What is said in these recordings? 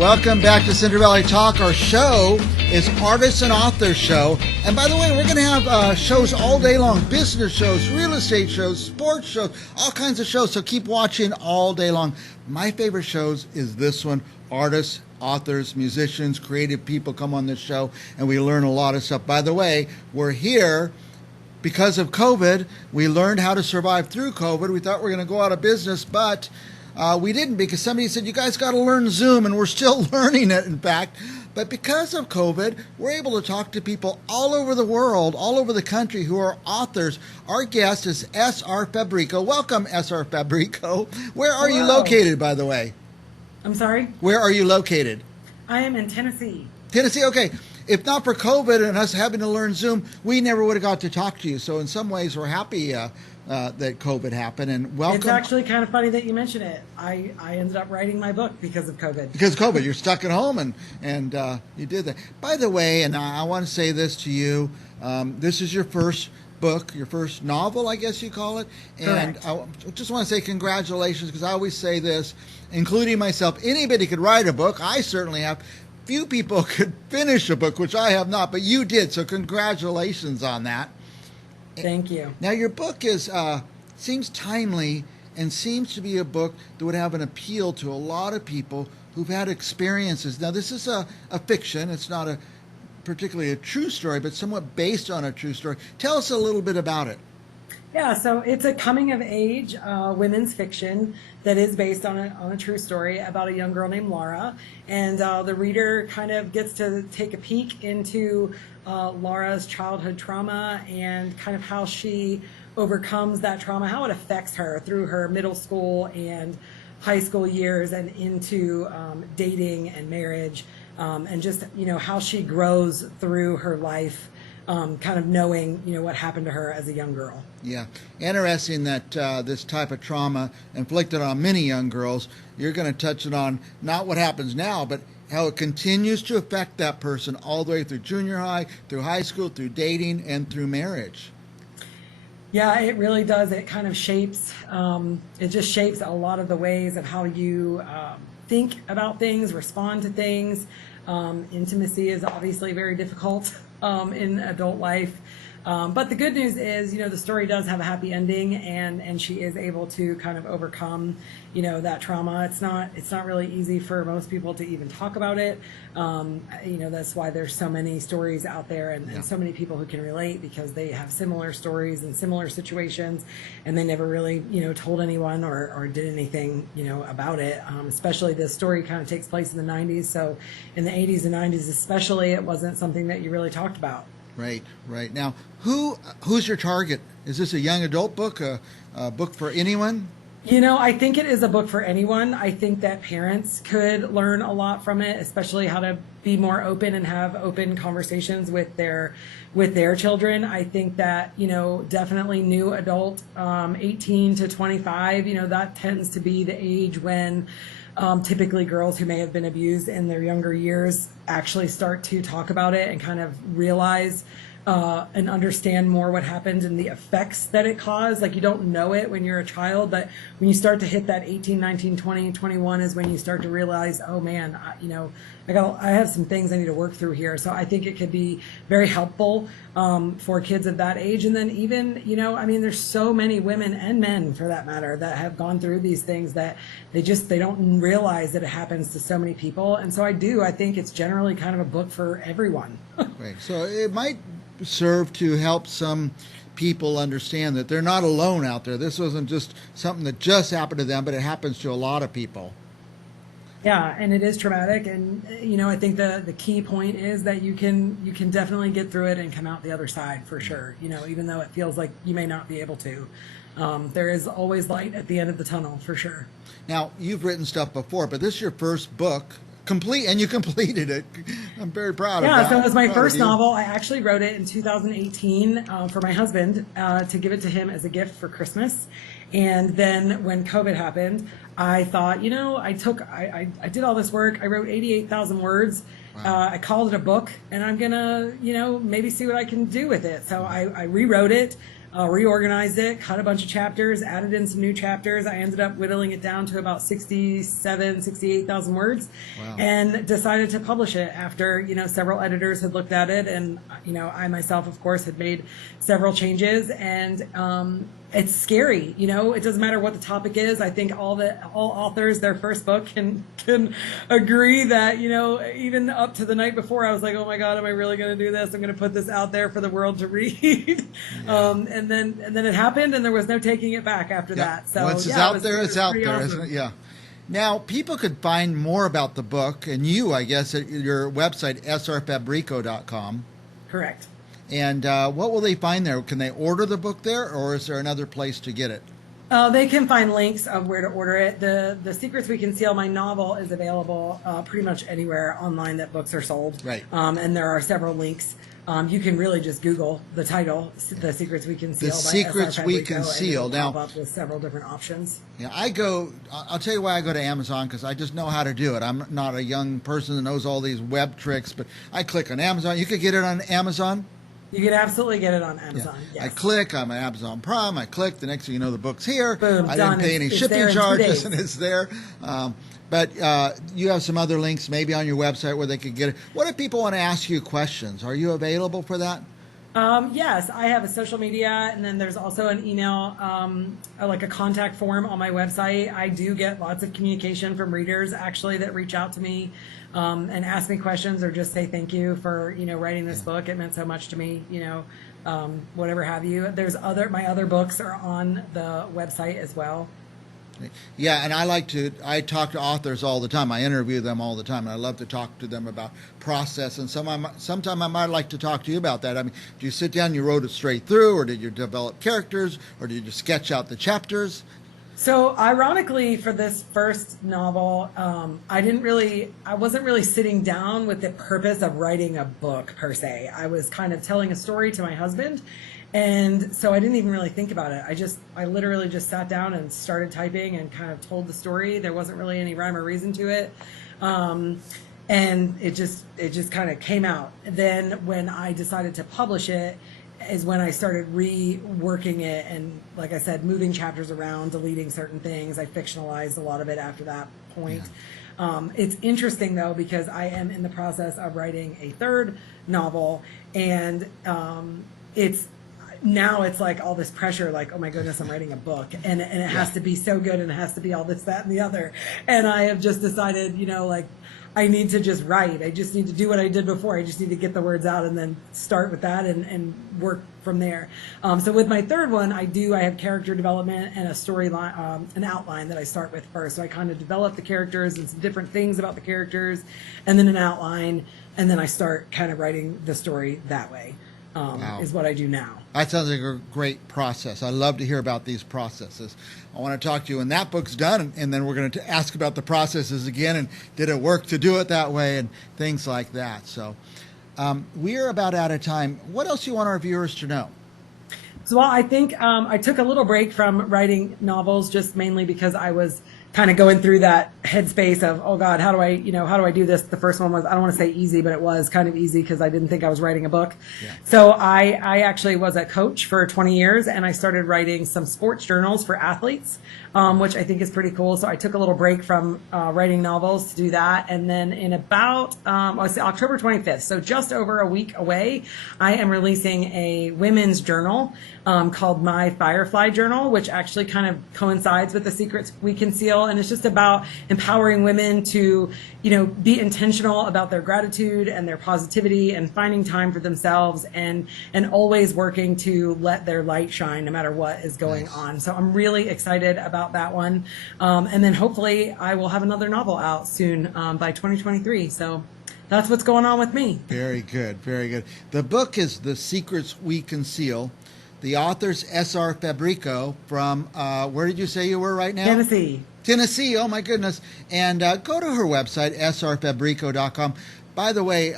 Welcome back to Cinder Valley Talk. Our show is Artists and Authors Show. And by the way, we're going to have shows all day long. Business shows, real estate shows, sports shows, all kinds of shows. So keep watching all day long. My favorite shows is this one. Artists, authors, musicians, creative people come on this show, and we learn a lot of stuff. By the way, we're here because of COVID. We learned how to survive through COVID. We thought we were going to go out of business, but we didn't, because somebody said, you guys got to learn Zoom, and we're still learning it, in fact. But because of COVID, we're able to talk to people all over the world, all over the country, who are authors. Our guest is Fabrico. Welcome, Fabrico. Where are you located, by the way? I'm sorry? Where are you located? I am in Tennessee. Tennessee, okay. If not for COVID and us having to learn Zoom, we never would have got to talk to you. So in some ways, we're happy that COVID happened. And welcome. It's actually kind of funny that you mention it. I ended up writing my book because of COVID. Because of COVID. You're stuck at home, and you did that. By the way, and I want to say this to you, this is your first book, your first novel, I guess you call it. And I just want to say congratulations, because I always say this, including myself, anybody could write a book. I certainly have. Few people could finish a book, which I have not, but you did, so congratulations on that. Thank you. Now, your book is seems timely and seems to be a book that would have an appeal to a lot of people who've had experiences. Now, this is a fiction. It's not particularly a true story, but somewhat based on a true story. Tell us a little bit about it. Yeah, so it's a coming-of-age women's fiction that is based on a true story about a young girl named Laura. And the reader kind of gets to take a peek into Laura's childhood trauma and kind of how she overcomes that trauma, how it affects her through her middle school and high school years and into dating and marriage, and just, how she grows through her life. Kind of knowing, what happened to her as a young girl. Yeah. Interesting that this type of trauma inflicted on many young girls, you're going to touch it on not what happens now, but how it continues to affect that person all the way through junior high, through high school, through dating, and through marriage. Yeah, it really does. It kind of shapes, it just shapes a lot of the ways of how you think about things, respond to things. Intimacy is obviously very difficult in adult life. But the good news is, the story does have a happy ending, and she is able to kind of overcome, that trauma. It's not really easy for most people to even talk about it. That's why there's so many stories out there and so many people who can relate, because they have similar stories and similar situations, and they never really, told anyone or did anything, about it. Especially this story kind of takes place in the 90s. So in the 80s and 90s especially, it wasn't something that you really talked about. Right. Now, who's your target? Is this a young adult book, a book for anyone? I think it is a book for anyone. I think that parents could learn a lot from it, especially how to be more open and have open conversations with their children. I think that, definitely new adult, 18 to 25, that tends to be the age when typically girls who may have been abused in their younger years actually start to talk about it and kind of realize and understand more what happened and the effects that it caused. Like, you don't know it when you're a child, but when you start to hit that 18, 19, 20, 21 is when you start to realize, oh man, I have some things I need to work through here. So I think it could be very helpful for kids of that age. And then even, there's so many women and men, for that matter, that have gone through these things that they don't realize that it happens to so many people. And so I think it's generally kind of a book for everyone. Right. So it might serve to help some people understand that they're not alone out there. This wasn't just something that just happened to them, but it happens to a lot of people. Yeah, and it is traumatic, and I think the key point is that you can definitely get through it and come out the other side, for sure. Even though it feels like you may not be able to, there is always light at the end of the tunnel, for sure. Now, you've written stuff before, but this is your first book. And you completed it. I'm very proud of that. Yeah, so it was my first novel. I actually wrote it in 2018 for my husband to give it to him as a gift for Christmas. And then when COVID happened, I thought, I did all this work. I wrote 88,000 words. Wow. I called it a book, and I'm going to, maybe see what I can do with it. So I rewrote it. reorganized it, cut a bunch of chapters, added in some new chapters. I ended up whittling it down to about 68,000 words. Wow. And decided to publish it after, several editors had looked at it. And, I myself, of course, had made several changes. And it's scary. It doesn't matter what the topic is. I think all authors, their first book can agree that, even up to the night before, I was like, oh my God, am I really going to do this? I'm going to put this out there for the world to read. Yeah. And then it happened, and there was no taking it back after that. So once it's out there, it's out there, awesome. isn't it? Yeah. Now, people could find more about the book and you, I guess, at your website, srfabrico.com. Correct. And what will they find there? Can they order the book there, or is there another place to get it? They can find links of where to order it. The Secrets We Conceal, my novel, is available pretty much anywhere online that books are sold. Right. And there are several links. You can really just Google the title, The Secrets We Conceal. The Secrets We Conceal. And now, pop up with several different options. Yeah, I'll tell you why I go to Amazon, because I just know how to do it. I'm not a young person that knows all these web tricks, but I click on Amazon. You could get it on Amazon. You can absolutely get it on Amazon. Yeah. Yes. I click, I'm at Amazon Prime, I click, the next thing you know, the book's here. Boom, I done. didn't pay any It's shipping there in 2 charges, days. and it's there. But you have some other links maybe on your website where they could get it. What if people want to ask you questions? Are you available for that? Yes, I have a social media, and then there's also an email, like a contact form on my website. I do get lots of communication from readers, actually, that reach out to me and ask me questions or just say thank you for, writing this book. It meant so much to me, whatever have you. My other books are on the website as well. Yeah, and I talk to authors all the time. I interview them all the time, and I love to talk to them about process. And sometime I might like to talk to you about that. I mean, do you sit down, you wrote it straight through, or did you develop characters, or did you sketch out the chapters? So ironically, for this first novel, I wasn't really sitting down with the purpose of writing a book per se. I was kind of telling a story to my husband. And so I didn't even really think about it. I literally just sat down and started typing and kind of told the story. There wasn't really any rhyme or reason to it. And it just kind of came out. Then when I decided to publish it is when I started reworking it and, like I said, moving chapters around, deleting certain things. I fictionalized a lot of it after that point. Yeah. It's interesting, though, because I am in the process of writing a third novel, and now it's like all this pressure, like, oh my goodness, I'm writing a book, and it has to be so good, and it has to be all this, that, and the other. And I have just decided, I need to just write. I just need to do what I did before. I just need to get the words out and then start with that and work from there. So with my third one, I have character development and a storyline, an outline that I start with first. So I kind of develop the characters and some different things about the characters, and then an outline, and then I start kind of writing the story that way. Wow. Is what I do now. That sounds like a great process. I love to hear about these processes. I want to talk to you when that book's done, and then we're going to ask about the processes again, and did it work to do it that way, and things like that. So we're about out of time. What else do you want our viewers to know? So, well, I think I took a little break from writing novels, just mainly because I was kind of going through that headspace of, oh God, how do I do this? The first one was, I don't want to say easy, but it was kind of easy because I didn't think I was writing a book. Yeah. So I actually was a coach for 20 years, and I started writing some sports journals for athletes, which I think is pretty cool. So I took a little break from writing novels to do that. And then in about, October 25th, so just over a week away, I am releasing a women's journal called My Firefly Journal, which actually kind of coincides with the Secrets We Conceal. And it's just about empowering women to, be intentional about their gratitude and their positivity and finding time for themselves and always working to let their light shine no matter what is going on. So I'm really excited about that one. And then hopefully I will have another novel out soon by 2023. So that's what's going on with me. Very good. Very good. The book is The Secrets We Conceal. The author's S.R. Fabrico from, where did you say you were right now? Tennessee, oh my goodness. And go to her website, srfabrico.com. By the way,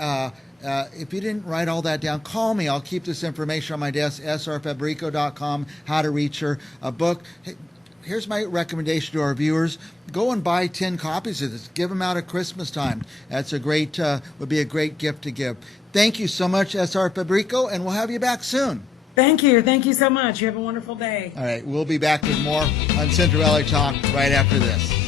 if you didn't write all that down, call me. I'll keep this information on my desk, srfabrico.com, how to reach her. A book. Hey, here's my recommendation to our viewers. Go and buy 10 copies of this. Give them out at Christmas time. That's would be a great gift to give. Thank you so much, S.R. Fabrico, and we'll have you back soon. Thank you. Thank you so much. You have a wonderful day. All right, we'll be back with more on Central Valley Talk right after this.